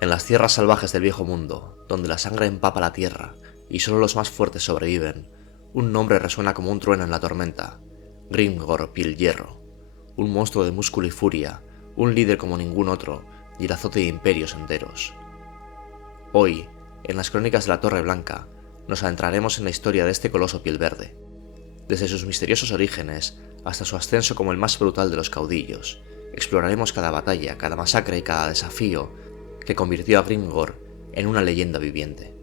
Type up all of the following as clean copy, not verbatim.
En las tierras salvajes del viejo mundo, donde la sangre empapa la tierra y solo los más fuertes sobreviven, un nombre resuena como un trueno en la tormenta: Grimgor Piel-Hierro, un monstruo de músculo y furia, un líder como ningún otro y el azote de imperios enteros. Hoy, en las crónicas de la Torre Blanca, nos adentraremos en la historia de este coloso piel verde, desde sus misteriosos orígenes hasta su ascenso como el más brutal de los caudillos. Exploraremos cada batalla, cada masacre y cada desafío que convirtió a Grimgor en una leyenda viviente.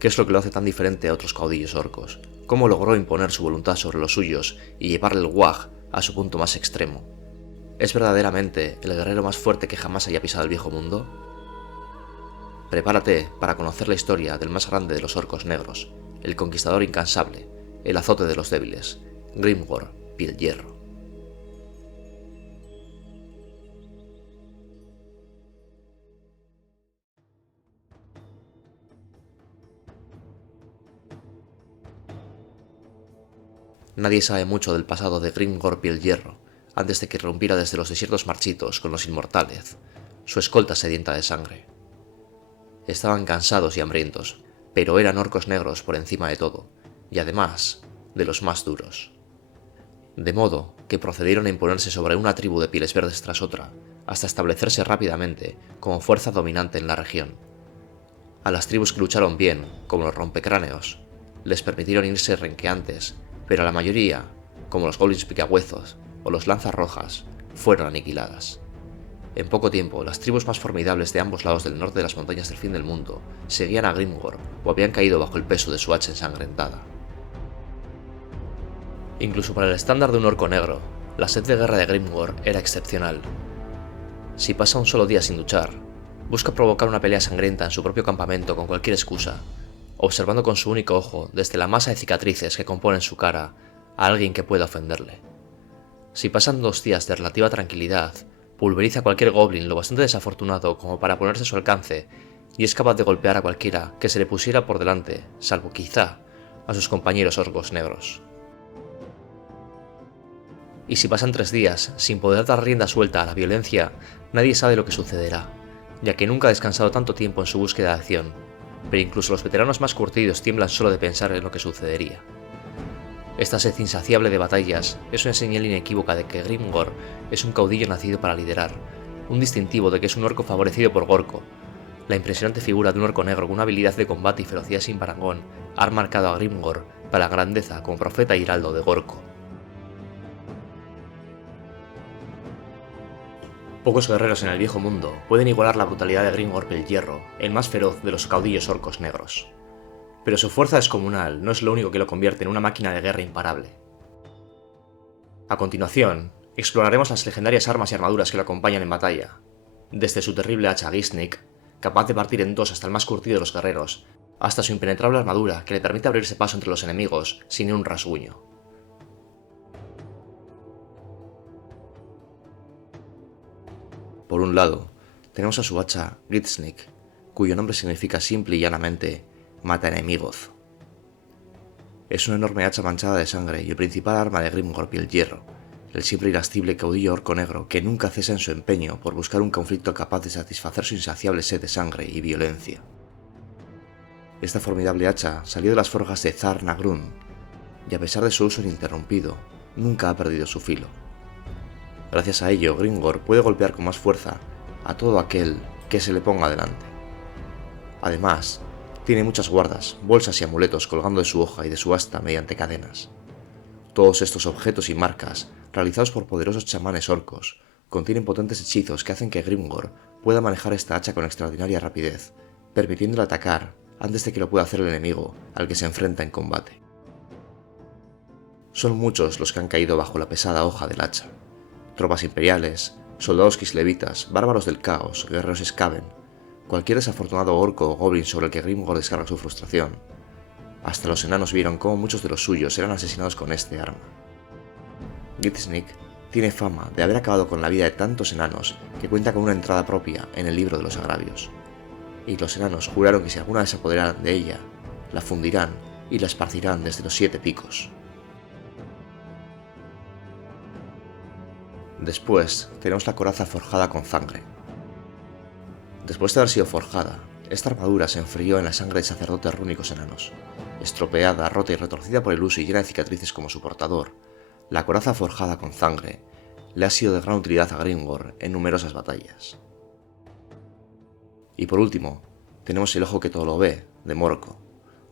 ¿Qué es lo que lo hace tan diferente a otros caudillos orcos? ¿Cómo logró imponer su voluntad sobre los suyos y llevarle el Wag a su punto más extremo? ¿Es verdaderamente el guerrero más fuerte que jamás haya pisado el viejo mundo? Prepárate para conocer la historia del más grande de los orcos negros, el conquistador incansable, el azote de los débiles, Grimgor Piel-Hierro. Nadie sabe mucho del pasado de Grimgor Piel-Hierro, antes de que irrumpiera desde los desiertos marchitos con los inmortales, su escolta sedienta de sangre. Estaban cansados y hambrientos, pero eran orcos negros por encima de todo, y además, de los más duros. De modo que procedieron a imponerse sobre una tribu de pieles verdes tras otra, hasta establecerse rápidamente como fuerza dominante en la región. A las tribus que lucharon bien, como los rompecráneos, les permitieron irse renqueantes, pero a la mayoría, como los goblins picahuezos o los lanzas rojas, fueron aniquiladas. En poco tiempo, las tribus más formidables de ambos lados del norte de las montañas del fin del mundo seguían a Grimgor o habían caído bajo el peso de su hacha ensangrentada. Incluso para el estándar de un orco negro, la sed de guerra de Grimgor era excepcional. Si pasa un solo día sin duchar, busca provocar una pelea sangrienta en su propio campamento con cualquier excusa, observando con su único ojo desde la masa de cicatrices que componen su cara a alguien que pueda ofenderle. Si pasan 2 días de relativa tranquilidad, pulveriza a cualquier goblin lo bastante desafortunado como para ponerse a su alcance y es capaz de golpear a cualquiera que se le pusiera por delante, salvo quizá a sus compañeros orcos negros. Y si pasan 3 días sin poder dar rienda suelta a la violencia, nadie sabe lo que sucederá, ya que nunca ha descansado tanto tiempo en su búsqueda de acción, pero incluso los veteranos más curtidos tiemblan solo de pensar en lo que sucedería. Esta sed insaciable de batallas es una señal inequívoca de que Grimgor es un caudillo nacido para liderar, un distintivo de que es un orco favorecido por Gorko. La impresionante figura de un orco negro con una habilidad de combate y ferocidad sin parangón ha marcado a Grimgor para la grandeza como profeta y heraldo de Gorko. Pocos guerreros en el viejo mundo pueden igualar la brutalidad de Grimgor Piel-Hierro, el más feroz de los caudillos orcos negros. Pero su fuerza descomunal no es lo único que lo convierte en una máquina de guerra imparable. A continuación, exploraremos las legendarias armas y armaduras que lo acompañan en batalla, desde su terrible hacha Gisnik, capaz de partir en 2 hasta el más curtido de los guerreros, hasta su impenetrable armadura que le permite abrirse paso entre los enemigos sin un rasguño. Por un lado, tenemos a su hacha Gisnik, cuyo nombre significa simple y llanamente mata enemigos. Es una enorme hacha manchada de sangre y el principal arma de Grimgor Piel-Hierro, el siempre irascible caudillo orco negro que nunca cesa en su empeño por buscar un conflicto capaz de satisfacer su insaciable sed de sangre y violencia. Esta formidable hacha salió de las forjas de Thar Nagrun, y a pesar de su uso ininterrumpido, nunca ha perdido su filo. Gracias a ello, Grimgor puede golpear con más fuerza a todo aquel que se le ponga delante. Además, tiene muchas guardas, bolsas y amuletos colgando de su hoja y de su asta mediante cadenas. Todos estos objetos y marcas, realizados por poderosos chamanes orcos, contienen potentes hechizos que hacen que Grimgor pueda manejar esta hacha con extraordinaria rapidez, permitiéndole atacar antes de que lo pueda hacer el enemigo al que se enfrenta en combate. Son muchos los que han caído bajo la pesada hoja del hacha. Tropas imperiales, soldados kislevitas, bárbaros del caos, guerreros Skaven, cualquier desafortunado orco o goblin sobre el que Grimgor descarga su frustración. Hasta los enanos vieron cómo muchos de los suyos eran asesinados con este arma. Gisnik tiene fama de haber acabado con la vida de tantos enanos que cuenta con una entrada propia en el libro de los agravios. Y los enanos juraron que si alguna vez se apoderaran de ella, la fundirán y la esparcirán desde los 7 picos. Después tenemos la coraza forjada con sangre. Después de haber sido forjada, esta armadura se enfrió en la sangre de sacerdotes rúnicos enanos. Estropeada, rota y retorcida por el uso y llena de cicatrices como su portador, la coraza forjada con sangre le ha sido de gran utilidad a Grimgor en numerosas batallas. Y por último, tenemos el ojo que todo lo ve, de Morco,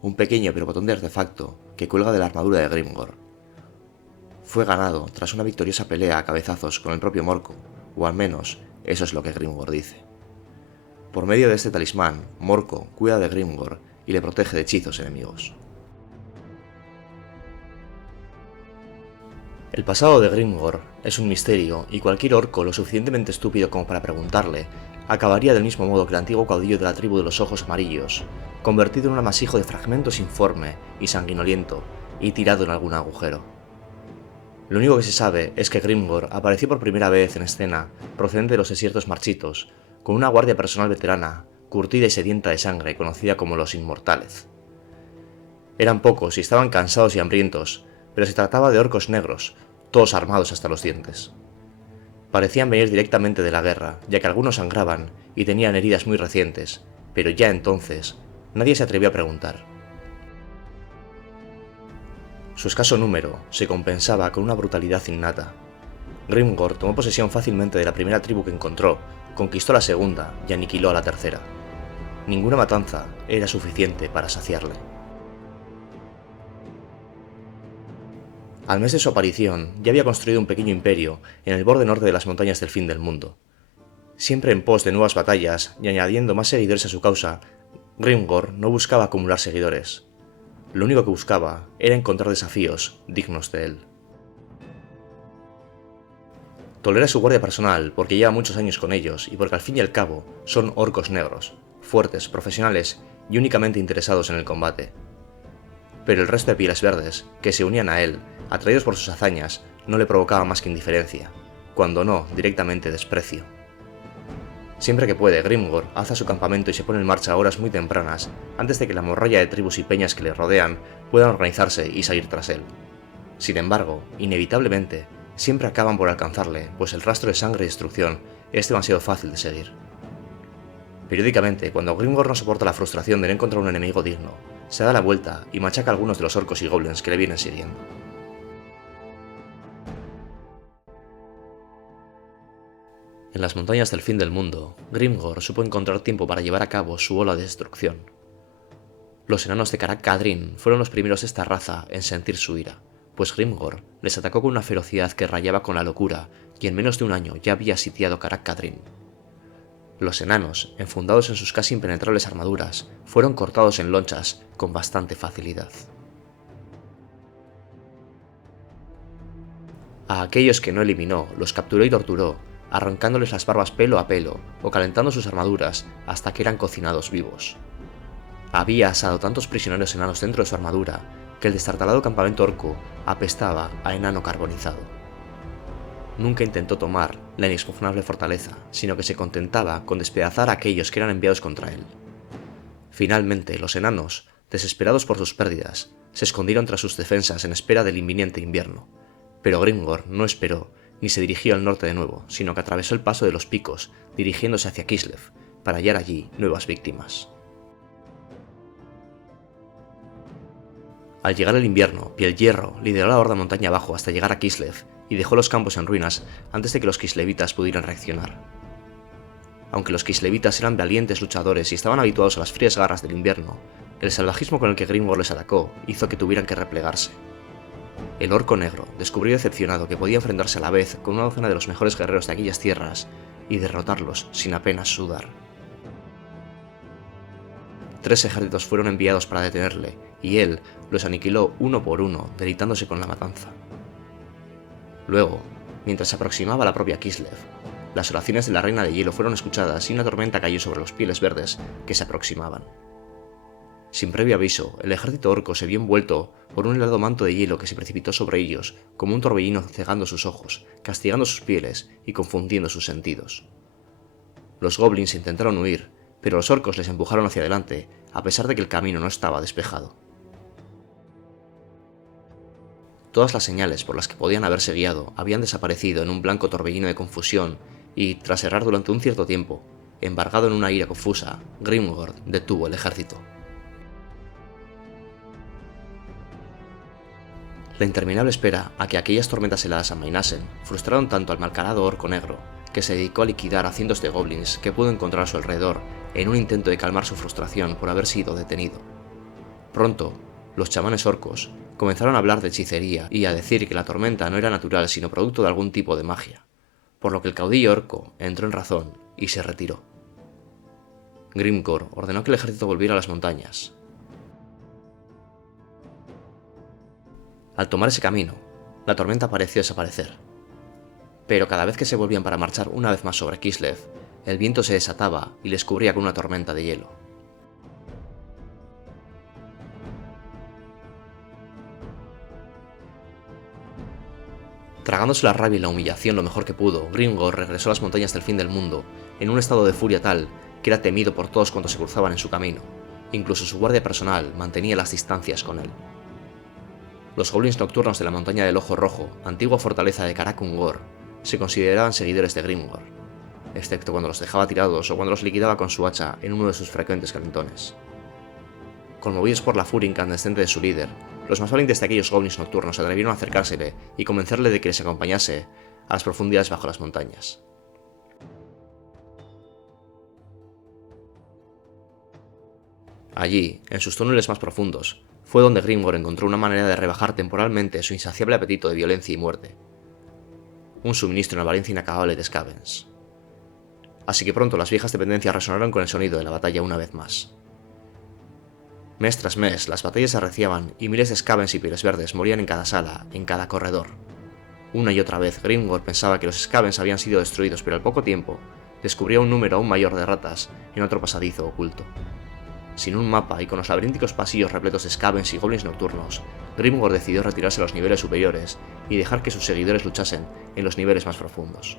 un pequeño pero potente artefacto que cuelga de la armadura de Grimgor. Fue ganado tras una victoriosa pelea a cabezazos con el propio Morco, o al menos eso es lo que Grimgor dice. Por medio de este talismán, Morco cuida de Grimgor y le protege de hechizos enemigos. El pasado de Grimgor es un misterio y cualquier orco lo suficientemente estúpido como para preguntarle acabaría del mismo modo que el antiguo caudillo de la tribu de los ojos amarillos, convertido en un amasijo de fragmentos informe y sanguinoliento y tirado en algún agujero. Lo único que se sabe es que Grimgor apareció por primera vez en escena procedente de los desiertos marchitos, con una guardia personal veterana, curtida y sedienta de sangre, conocida como los Inmortales. Eran pocos y estaban cansados y hambrientos, pero se trataba de orcos negros, todos armados hasta los dientes. Parecían venir directamente de la guerra, ya que algunos sangraban y tenían heridas muy recientes, pero ya entonces nadie se atrevió a preguntar. Su escaso número se compensaba con una brutalidad innata. Grimgor tomó posesión fácilmente de la primera tribu que encontró, conquistó la segunda y aniquiló a la tercera. Ninguna matanza era suficiente para saciarle. Al mes de su aparición, ya había construido un pequeño imperio en el borde norte de las montañas del fin del mundo. Siempre en pos de nuevas batallas y añadiendo más seguidores a su causa, Grimgor no buscaba acumular seguidores. Lo único que buscaba era encontrar desafíos dignos de él. Tolera su guardia personal porque lleva muchos años con ellos y porque al fin y al cabo son orcos negros, fuertes, profesionales y únicamente interesados en el combate. Pero el resto de pieles verdes, que se unían a él, atraídos por sus hazañas, no le provocaban más que indiferencia, cuando no directamente desprecio. Siempre que puede, Grimgor alza su campamento y se pone en marcha a horas muy tempranas, antes de que la morralla de tribus y peñas que le rodean puedan organizarse y salir tras él. Sin embargo, inevitablemente, siempre acaban por alcanzarle, pues el rastro de sangre y destrucción es demasiado fácil de seguir. Periódicamente, cuando Grimgor no soporta la frustración de no encontrar un enemigo digno, se da la vuelta y machaca a algunos de los orcos y goblins que le vienen siguiendo. En las montañas del fin del mundo, Grimgor supo encontrar tiempo para llevar a cabo su ola de destrucción. Los enanos de Karak Kadrin fueron los primeros de esta raza en sentir su ira, pues Grimgor les atacó con una ferocidad que rayaba con la locura y en menos de un año ya había sitiado Karak Kadrin. Los enanos, enfundados en sus casi impenetrables armaduras, fueron cortados en lonchas con bastante facilidad. A aquellos que no eliminó, los capturó y torturó, arrancándoles las barbas pelo a pelo o calentando sus armaduras hasta que eran cocinados vivos. Había asado tantos prisioneros enanos dentro de su armadura que el destartalado campamento orco apestaba a enano carbonizado. Nunca intentó tomar la inexpugnable fortaleza, sino que se contentaba con despedazar a aquellos que eran enviados contra él. Finalmente, los enanos, desesperados por sus pérdidas, se escondieron tras sus defensas en espera del inminente invierno, pero Grimgor no esperó ni se dirigió al norte de nuevo, sino que atravesó el paso de los picos, dirigiéndose hacia Kislev, para hallar allí nuevas víctimas. Al llegar el invierno, Pielhierro lideró la horda montaña abajo hasta llegar a Kislev y dejó los campos en ruinas antes de que los kislevitas pudieran reaccionar. Aunque los kislevitas eran valientes luchadores y estaban habituados a las frías garras del invierno, el salvajismo con el que Grimgor les atacó hizo que tuvieran que replegarse. El orco negro descubrió decepcionado que podía enfrentarse a la vez con una docena de los mejores guerreros de aquellas tierras y derrotarlos sin apenas sudar. 3 ejércitos fueron enviados para detenerle, y él los aniquiló uno por uno, deleitándose con la matanza. Luego, mientras se aproximaba a la propia Kislev, las oraciones de la reina de hielo fueron escuchadas y una tormenta cayó sobre los pieles verdes que se aproximaban. Sin previo aviso, el ejército orco se vio envuelto por un helado manto de hielo que se precipitó sobre ellos como un torbellino cegando sus ojos, castigando sus pieles y confundiendo sus sentidos. Los goblins intentaron huir, pero los orcos les empujaron hacia adelante, a pesar de que el camino no estaba despejado. Todas las señales por las que podían haberse guiado habían desaparecido en un blanco torbellino de confusión y, tras errar durante un cierto tiempo, embargado en una ira confusa, Grimgor detuvo el ejército. La interminable espera a que aquellas tormentas heladas amainasen frustraron tanto al malcarado orco negro, que se dedicó a liquidar a cientos de goblins que pudo encontrar a su alrededor en un intento de calmar su frustración por haber sido detenido. Pronto, los chamanes orcos comenzaron a hablar de hechicería y a decir que la tormenta no era natural sino producto de algún tipo de magia, por lo que el caudillo orco entró en razón y se retiró. Grimgor ordenó que el ejército volviera a las montañas. Al tomar ese camino, la tormenta pareció desaparecer. Pero cada vez que se volvían para marchar una vez más sobre Kislev, el viento se desataba y les cubría con una tormenta de hielo. Tragándose la rabia y la humillación lo mejor que pudo, Grimgor regresó a las montañas del fin del mundo, en un estado de furia tal que era temido por todos cuantos se cruzaban en su camino. Incluso su guardia personal mantenía las distancias con él. Los goblins nocturnos de la montaña del Ojo Rojo, antigua fortaleza de Karak-Ungor, se consideraban seguidores de Grimgor, excepto cuando los dejaba tirados o cuando los liquidaba con su hacha en uno de sus frecuentes calentones. Conmovidos por la furia incandescente de su líder, los más valientes de aquellos goblins nocturnos se atrevieron a acercársele y convencerle de que les acompañase a las profundidades bajo las montañas. Allí, en sus túneles más profundos, fue donde Grimgor encontró una manera de rebajar temporalmente su insaciable apetito de violencia y muerte. Un suministro en la valencia inacabable de Skavens. Así que pronto las viejas dependencias resonaron con el sonido de la batalla una vez más. Mes tras mes, las batallas se arreciaban y miles de Skavens y pieles verdes morían en cada sala, en cada corredor. Una y otra vez, Grimgor pensaba que los Skavens habían sido destruidos, pero al poco tiempo, descubrió un número aún mayor de ratas en otro pasadizo oculto. Sin un mapa y con los laberínticos pasillos repletos de Skavens y goblins nocturnos, Grimgor decidió retirarse a los niveles superiores y dejar que sus seguidores luchasen en los niveles más profundos.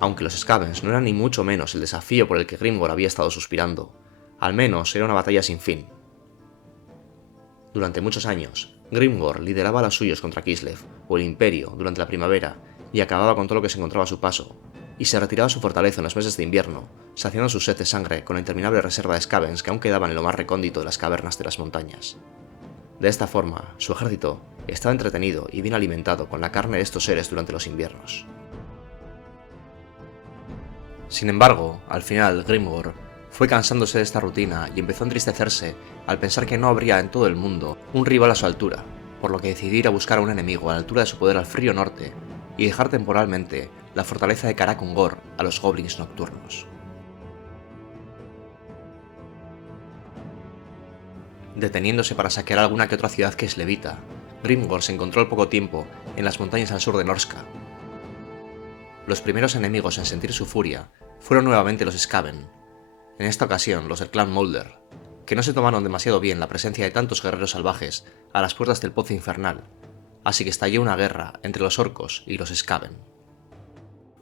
Aunque los Skavens no eran ni mucho menos el desafío por el que Grimgor había estado suspirando, al menos era una batalla sin fin. Durante muchos años, Grimgor lideraba a los suyos contra Kislev o el Imperio durante la primavera y acababa con todo lo que se encontraba a su paso, y se retiraba a su fortaleza en los meses de invierno, saciando su sed de sangre con la interminable reserva de Skavens que aún quedaban en lo más recóndito de las cavernas de las montañas. De esta forma, su ejército estaba entretenido y bien alimentado con la carne de estos seres durante los inviernos. Sin embargo, al final, Grimgor fue cansándose de esta rutina y empezó a entristecerse al pensar que no habría en todo el mundo un rival a su altura, por lo que decidió ir a buscar a un enemigo a la altura de su poder al frío norte y dejar temporalmente la fortaleza de Karak-Ungor a los goblins nocturnos. Deteniéndose para saquear alguna que otra ciudad que es levita, Grimgor se encontró al poco tiempo en las montañas al sur de Norska. Los primeros enemigos en sentir su furia fueron nuevamente los Skaven, en esta ocasión los del clan Moulder, que no se tomaron demasiado bien la presencia de tantos guerreros salvajes a las puertas del Pozo Infernal, así que estalló una guerra entre los orcos y los Skaven.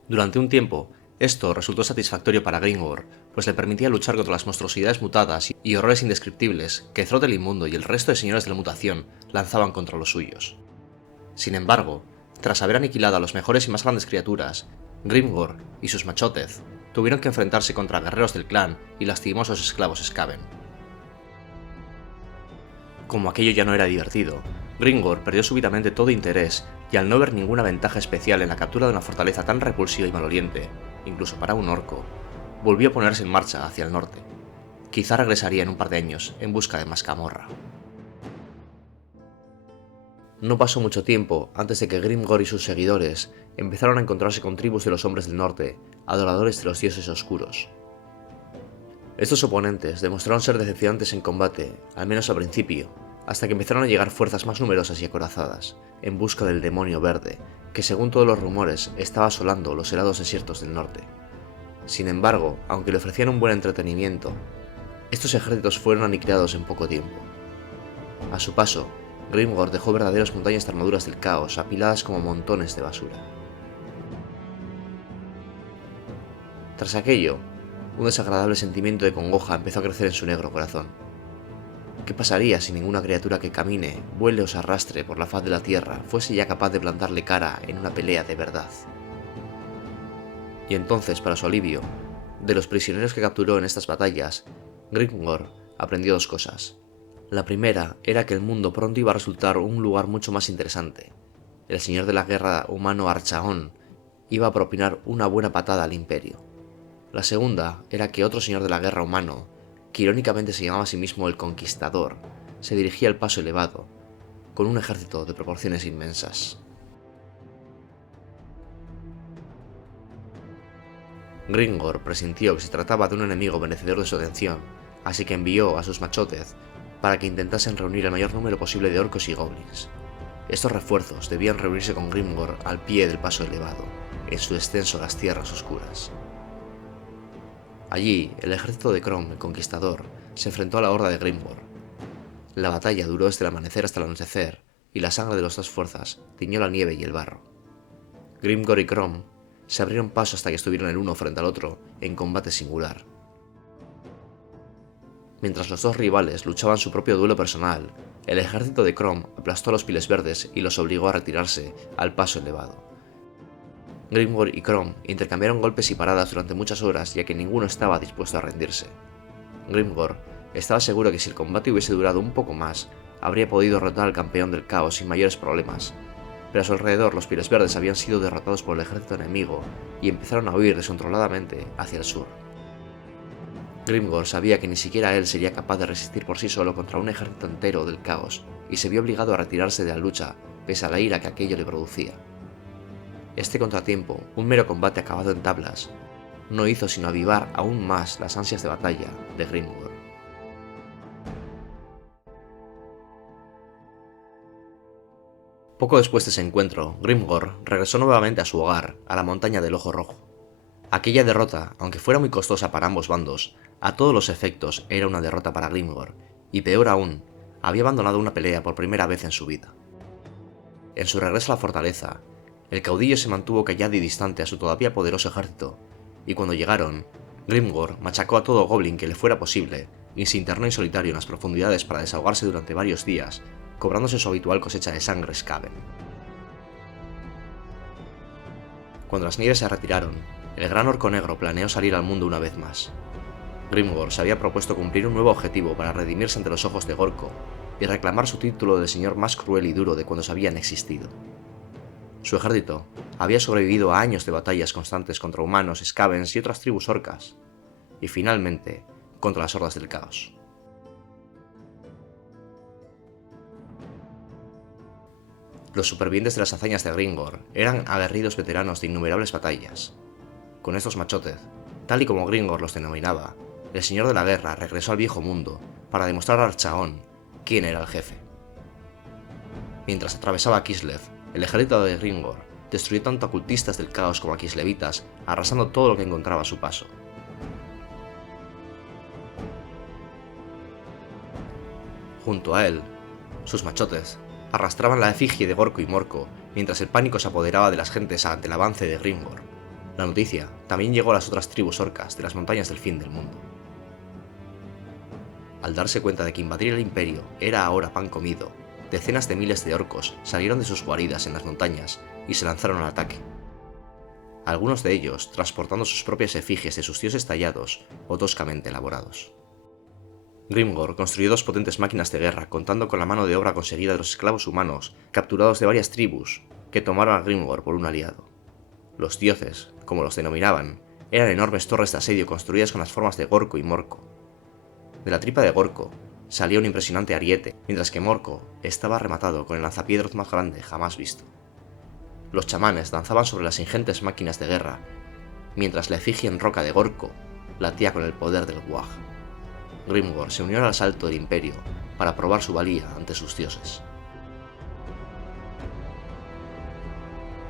Durante un tiempo, esto resultó satisfactorio para Grimgor, pues le permitía luchar contra las monstruosidades mutadas y horrores indescriptibles que Throt el Inmundo y el resto de señores de la mutación lanzaban contra los suyos. Sin embargo, tras haber aniquilado a los mejores y más grandes criaturas, Grimgor y sus machotez tuvieron que enfrentarse contra guerreros del clan y lastimosos esclavos Skaven. Como aquello ya no era divertido, Grimgor perdió súbitamente todo interés y al no ver ninguna ventaja especial en la captura de una fortaleza tan repulsiva y maloliente, incluso para un orco, volvió a ponerse en marcha hacia el norte. Quizá regresaría en un par de años en busca de más camorra. No pasó mucho tiempo antes de que Grimgor y sus seguidores empezaron a encontrarse con tribus de los hombres del norte, adoradores de los dioses oscuros. Estos oponentes demostraron ser decepcionantes en combate, al menos al principio, hasta que empezaron a llegar fuerzas más numerosas y acorazadas, en busca del demonio verde, que según todos los rumores estaba asolando los helados desiertos del norte. Sin embargo, aunque le ofrecían un buen entretenimiento, estos ejércitos fueron aniquilados en poco tiempo. A su paso, Grimgor dejó verdaderas montañas de armaduras del caos apiladas como montones de basura. Tras aquello, un desagradable sentimiento de congoja empezó a crecer en su negro corazón. ¿Qué pasaría si ninguna criatura que camine, vuele o se arrastre por la faz de la tierra fuese ya capaz de plantarle cara en una pelea de verdad? Y entonces, para su alivio, de los prisioneros que capturó en estas batallas, Grimgor aprendió dos cosas. La primera era que el mundo pronto iba a resultar un lugar mucho más interesante. El señor de la guerra humano Archaon iba a propinar una buena patada al imperio. La segunda era que otro señor de la guerra humano, que irónicamente se llamaba a sí mismo el Conquistador, se dirigía al Paso Elevado, con un ejército de proporciones inmensas. Grimgor presintió que se trataba de un enemigo merecedor de su atención, así que envió a sus machotes para que intentasen reunir el mayor número posible de orcos y goblins. Estos refuerzos debían reunirse con Grimgor al pie del Paso Elevado, en su descenso a las Tierras Oscuras. Allí, el ejército de Crom, el Conquistador, se enfrentó a la horda de Grimgor. La batalla duró desde el amanecer hasta el anochecer, y la sangre de las dos fuerzas tiñó la nieve y el barro. Grimgor y Crom se abrieron paso hasta que estuvieron el uno frente al otro en combate singular. Mientras los dos rivales luchaban su propio duelo personal, el ejército de Crom aplastó a los Piles Verdes y los obligó a retirarse al Paso Elevado. Grimgor y Crom intercambiaron golpes y paradas durante muchas horas, ya que ninguno estaba dispuesto a rendirse. Grimgor estaba seguro que si el combate hubiese durado un poco más, habría podido derrotar al campeón del caos sin mayores problemas, pero a su alrededor los Piles Verdes habían sido derrotados por el ejército enemigo y empezaron a huir descontroladamente hacia el sur. Grimgor sabía que ni siquiera él sería capaz de resistir por sí solo contra un ejército entero del caos, y se vio obligado a retirarse de la lucha, pese a la ira que aquello le producía. Este contratiempo, un mero combate acabado en tablas, no hizo sino avivar aún más las ansias de batalla de Grimgor. Poco después de ese encuentro, Grimgor regresó nuevamente a su hogar, a la montaña del Ojo Rojo. Aquella derrota, aunque fuera muy costosa para ambos bandos, a todos los efectos era una derrota para Grimgor, y peor aún, había abandonado una pelea por primera vez en su vida. En su regreso a la fortaleza, el caudillo se mantuvo callado y distante a su todavía poderoso ejército, y cuando llegaron, Grimgor machacó a todo goblin que le fuera posible y se internó en solitario en las profundidades para desahogarse durante varios días, cobrándose su habitual cosecha de sangre Skaven. Cuando las nieves se retiraron, el gran orco negro planeó salir al mundo una vez más. Grimgor se había propuesto cumplir un nuevo objetivo para redimirse ante los ojos de Gorko y reclamar su título de señor más cruel y duro de cuando habían existido. Su ejército había sobrevivido a años de batallas constantes contra humanos, Skavens y otras tribus orcas, y finalmente contra las hordas del caos. Los supervivientes de las hazañas de Grimgor eran aguerridos veteranos de innumerables batallas. Con estos machotes, tal y como Grimgor los denominaba, el señor de la guerra regresó al viejo mundo para demostrar a Archaon quién era el jefe. Mientras atravesaba Kislev, el ejército de Grimgor destruyó tanto a cultistas del caos como a kislevitas, arrasando todo lo que encontraba a su paso. Junto a él, sus machotes arrastraban la efigie de Gorko y Morko, mientras el pánico se apoderaba de las gentes ante el avance de Grimgor. La noticia también llegó a las otras tribus orcas de las montañas del fin del mundo. Al darse cuenta de que invadir el imperio era ahora pan comido, decenas de miles de orcos salieron de sus guaridas en las montañas y se lanzaron al ataque. Algunos de ellos transportando sus propias efigies de sus dioses tallados o toscamente elaborados. Grimgor construyó dos potentes máquinas de guerra contando con la mano de obra conseguida de los esclavos humanos capturados de varias tribus que tomaron a Grimgor por un aliado. Los dioses, como los denominaban, eran enormes torres de asedio construidas con las formas de Gorko y Morko. De la tripa de Gorko salía un impresionante ariete, mientras que Morko estaba rematado con el lanzapiedras más grande jamás visto. Los chamanes danzaban sobre las ingentes máquinas de guerra, mientras la efigie en roca de Gorko latía con el poder del Wag. Grimgor se unió al asalto del imperio para probar su valía ante sus dioses.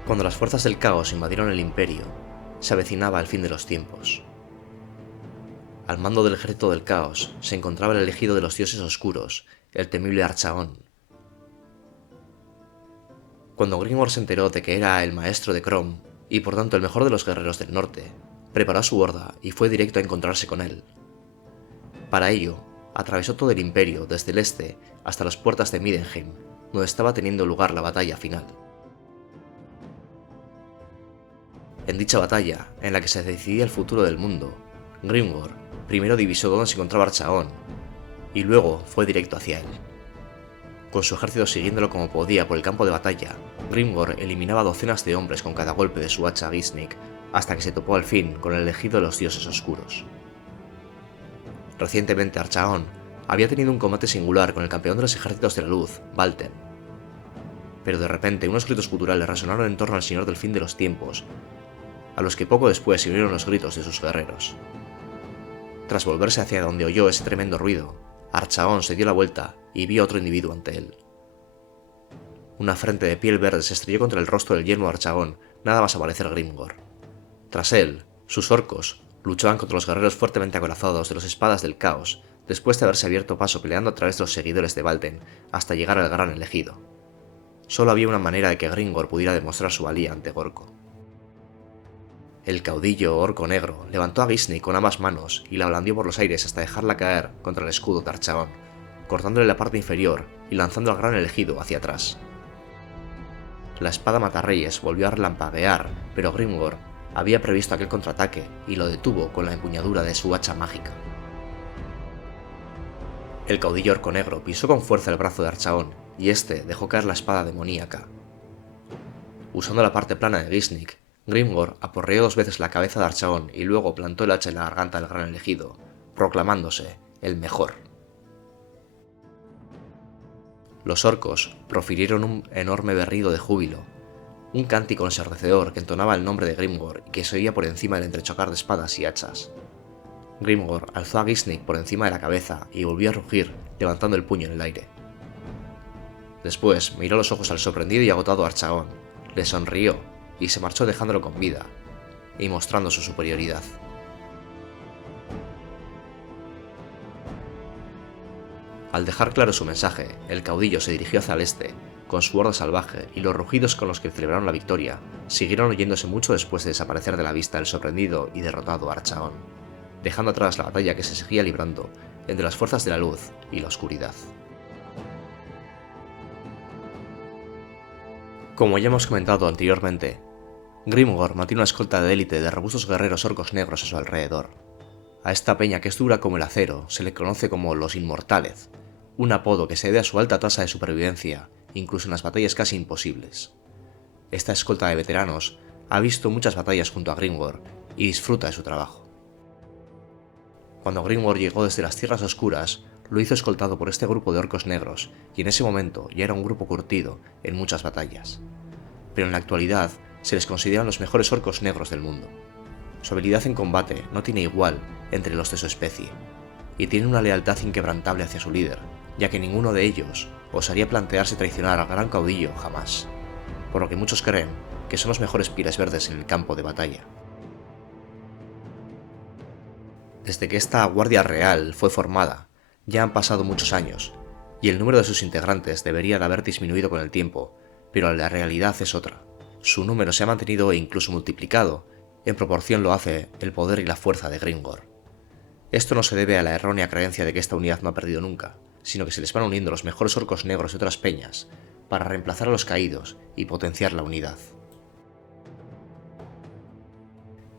Cuando las fuerzas del caos invadieron el imperio, se avecinaba el fin de los tiempos. Al mando del ejército del caos se encontraba el elegido de los dioses oscuros, el temible Archaon. Cuando Grimgor se enteró de que era el maestro de Crom, y por tanto el mejor de los guerreros del norte, preparó a su horda y fue directo a encontrarse con él. Para ello, atravesó todo el imperio desde el este hasta las puertas de Middenheim, donde estaba teniendo lugar la batalla final. En dicha batalla, en la que se decidía el futuro del mundo, Grimgor primero divisó dónde se encontraba Archaon, y luego fue directo hacia él. Con su ejército siguiéndolo como podía por el campo de batalla, Grimgor eliminaba docenas de hombres con cada golpe de su hacha Gisnik, hasta que se topó al fin con el elegido de los dioses oscuros. Recientemente Archaon había tenido un combate singular con el campeón de los ejércitos de la luz, Valten. Pero de repente unos gritos culturales resonaron en torno al señor del fin de los tiempos, a los que poco después se unieron los gritos de sus guerreros. Tras volverse hacia donde oyó ese tremendo ruido, Archaon se dio la vuelta y vio a otro individuo ante él. Una frente de piel verde se estrelló contra el rostro del yermo de Archaon, nada más aparecer Grimgor. Tras él, sus orcos luchaban contra los guerreros fuertemente acorazados de los espadas del caos, después de haberse abierto paso peleando a través de los seguidores de Valten hasta llegar al gran elegido. Solo había una manera de que Grimgor pudiera demostrar su valía ante Gorko. El caudillo orco negro levantó a Gisnik con ambas manos y la blandió por los aires hasta dejarla caer contra el escudo de Archaon, cortándole la parte inferior y lanzando al gran elegido hacia atrás. La espada matarreyes volvió a relampaguear, pero Grimgor había previsto aquel contraataque y lo detuvo con la empuñadura de su hacha mágica. El caudillo orco negro pisó con fuerza el brazo de Archaon y este dejó caer la espada demoníaca. Usando la parte plana de Gisnik, Grimgor aporreó 2 veces la cabeza de Archaon y luego plantó el hacha en la garganta del gran elegido, proclamándose el mejor. Los orcos profirieron un enorme berrido de júbilo, un cántico ensordecedor que entonaba el nombre de Grimgor y que se oía por encima del entrechocar de espadas y hachas. Grimgor alzó a Gisnik por encima de la cabeza y volvió a rugir, levantando el puño en el aire. Después miró los ojos al sorprendido y agotado Archaon, le sonrió y se marchó dejándolo con vida y mostrando su superioridad. Al dejar claro su mensaje, el caudillo se dirigió hacia el este, con su horda salvaje, y los rugidos con los que celebraron la victoria siguieron oyéndose mucho después de desaparecer de la vista el sorprendido y derrotado Archaon, dejando atrás la batalla que se seguía librando entre las fuerzas de la luz y la oscuridad. Como ya hemos comentado anteriormente, Grimgor mantiene una escolta de élite de robustos guerreros orcos negros a su alrededor. A esta peña, que es dura como el acero, se le conoce como los Inmortales, un apodo que se debe a su alta tasa de supervivencia, incluso en las batallas casi imposibles. Esta escolta de veteranos ha visto muchas batallas junto a Grimgor y disfruta de su trabajo. Cuando Grimgor llegó desde las tierras oscuras, lo hizo escoltado por este grupo de orcos negros, y en ese momento ya era un grupo curtido en muchas batallas. Pero en la actualidad se les consideran los mejores orcos negros del mundo. Su habilidad en combate no tiene igual entre los de su especie, y tienen una lealtad inquebrantable hacia su líder, ya que ninguno de ellos osaría plantearse traicionar al gran caudillo jamás, por lo que muchos creen que son los mejores pieles verdes en el campo de batalla. Desde que esta Guardia Real fue formada, ya han pasado muchos años, y el número de sus integrantes debería de haber disminuido con el tiempo, pero la realidad es otra. Su número se ha mantenido e incluso multiplicado, en proporción lo hace el poder y la fuerza de Grimgor. Esto no se debe a la errónea creencia de que esta unidad no ha perdido nunca, sino que se les van uniendo los mejores orcos negros de otras peñas, para reemplazar a los caídos y potenciar la unidad.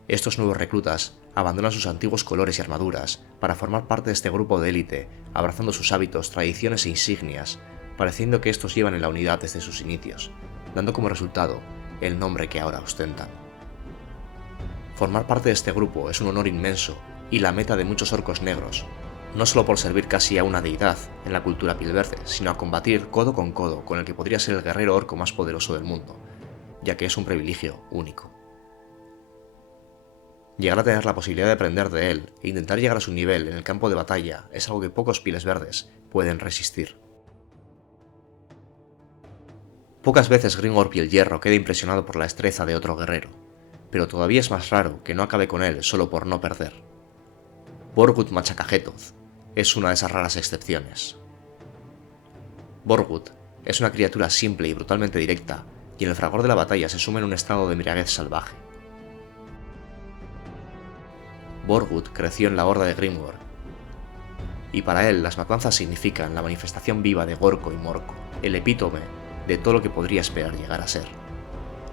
Estos nuevos reclutas abandonan sus antiguos colores y armaduras para formar parte de este grupo de élite, abrazando sus hábitos, tradiciones e insignias, pareciendo que estos llevan en la unidad desde sus inicios, dando como resultado el nombre que ahora ostentan. Formar parte de este grupo es un honor inmenso y la meta de muchos orcos negros, no solo por servir casi a una deidad en la cultura pielverde, sino a combatir codo con el que podría ser el guerrero orco más poderoso del mundo, ya que es un privilegio único. Llegar a tener la posibilidad de aprender de él e intentar llegar a su nivel en el campo de batalla es algo que pocos pieles verdes pueden resistir. Pocas veces Grimgor Pielhierro queda impresionado por la destreza de otro guerrero, pero todavía es más raro que no acabe con él solo por no perder. Borgut Machacajetoth es una de esas raras excepciones. Borgut es una criatura simple y brutalmente directa, y en el fragor de la batalla se suma en un estado de embriaguez salvaje. Borgut creció en la horda de Grimgor, y para él las matanzas significan la manifestación viva de Gorko y Morko, el epítome de todo lo que podría esperar llegar a ser.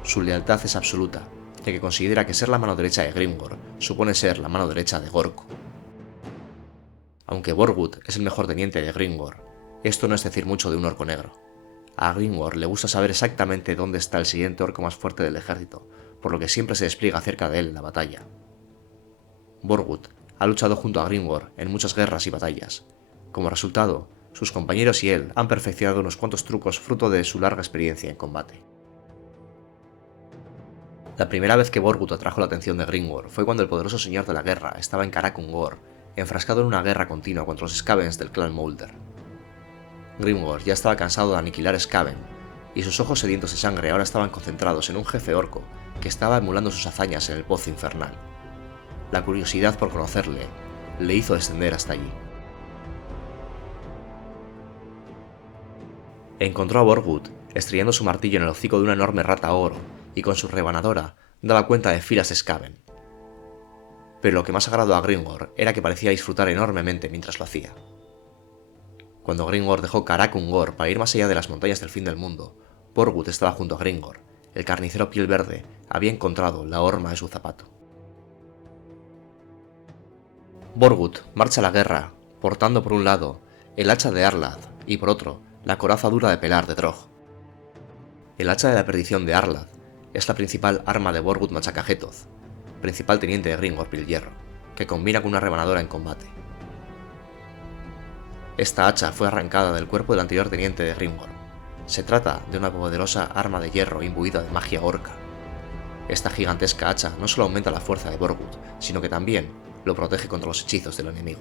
Su lealtad es absoluta, ya que considera que ser la mano derecha de Grimgor supone ser la mano derecha de Gorko. Aunque Borgut es el mejor teniente de Grimgor, esto no es decir mucho de un orco negro. A Grimgor le gusta saber exactamente dónde está el siguiente orco más fuerte del ejército, por lo que siempre se despliega cerca de él en la batalla. Borgut ha luchado junto a Grimgor en muchas guerras y batallas. Como resultado, sus compañeros y él han perfeccionado unos cuantos trucos fruto de su larga experiencia en combate. La primera vez que Borgut atrajo la atención de Grimgor fue cuando el poderoso señor de la guerra estaba en Karak Ungor, enfrascado en una guerra continua contra los Skavens del clan Moulder. Grimgor ya estaba cansado de aniquilar Skaven, y sus ojos sedientos de sangre ahora estaban concentrados en un jefe orco que estaba emulando sus hazañas en el Pozo Infernal. La curiosidad por conocerle le hizo descender hasta allí. Encontró a Borgut estrellando su martillo en el hocico de una enorme rata oro y con su rebanadora daba cuenta de filas de Skaven. Pero lo que más agradó a Grimgor era que parecía disfrutar enormemente mientras lo hacía. Cuando Grimgor dejó Karak Ungor para ir más allá de las montañas del fin del mundo, Borgut estaba junto a Grimgor. El carnicero piel verde había encontrado la horma de su zapato. Borgut marcha a la guerra, portando por un lado el hacha de Arlad y por otro la coraza dura de pelar de Drog. El hacha de la perdición de Arlad es la principal arma de Borgut Machacajetoz, principal teniente de Grimgor Pilhierro, que combina con una rebanadora en combate. Esta hacha fue arrancada del cuerpo del anterior teniente de Grimgor. Se trata de una poderosa arma de hierro imbuida de magia orca. Esta gigantesca hacha no solo aumenta la fuerza de Borgut, sino que también lo protege contra los hechizos del enemigo.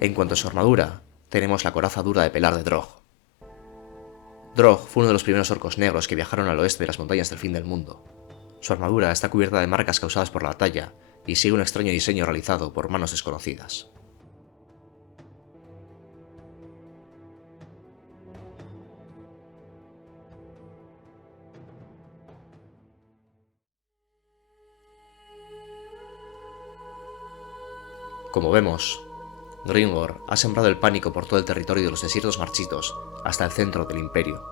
En cuanto a su armadura, tenemos la coraza dura de pelar de Drog. Drog fue uno de los primeros orcos negros que viajaron al oeste de las montañas del fin del mundo. Su armadura está cubierta de marcas causadas por la batalla y sigue un extraño diseño realizado por manos desconocidas. Como vemos, Grimgor ha sembrado el pánico por todo el territorio de los desiertos marchitos hasta el centro del imperio.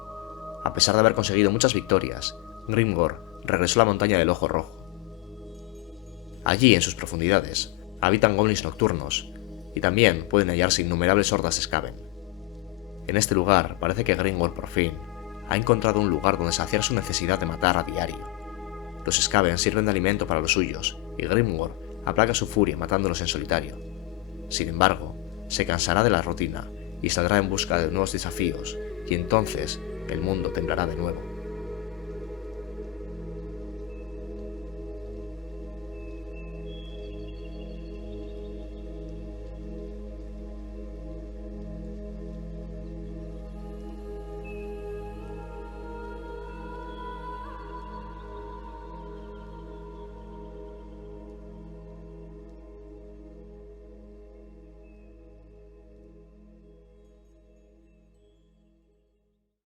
A pesar de haber conseguido muchas victorias, Grimgor regresó a la montaña del Ojo Rojo. Allí, en sus profundidades, habitan goblins nocturnos y también pueden hallarse innumerables hordas de Skaven. En este lugar parece que Grimgor por fin ha encontrado un lugar donde saciar su necesidad de matar a diario. Los Skaven sirven de alimento para los suyos y Grimgor aplaca su furia matándolos en solitario. Sin embargo, se cansará de la rutina y saldrá en busca de nuevos desafíos, y entonces el mundo temblará de nuevo.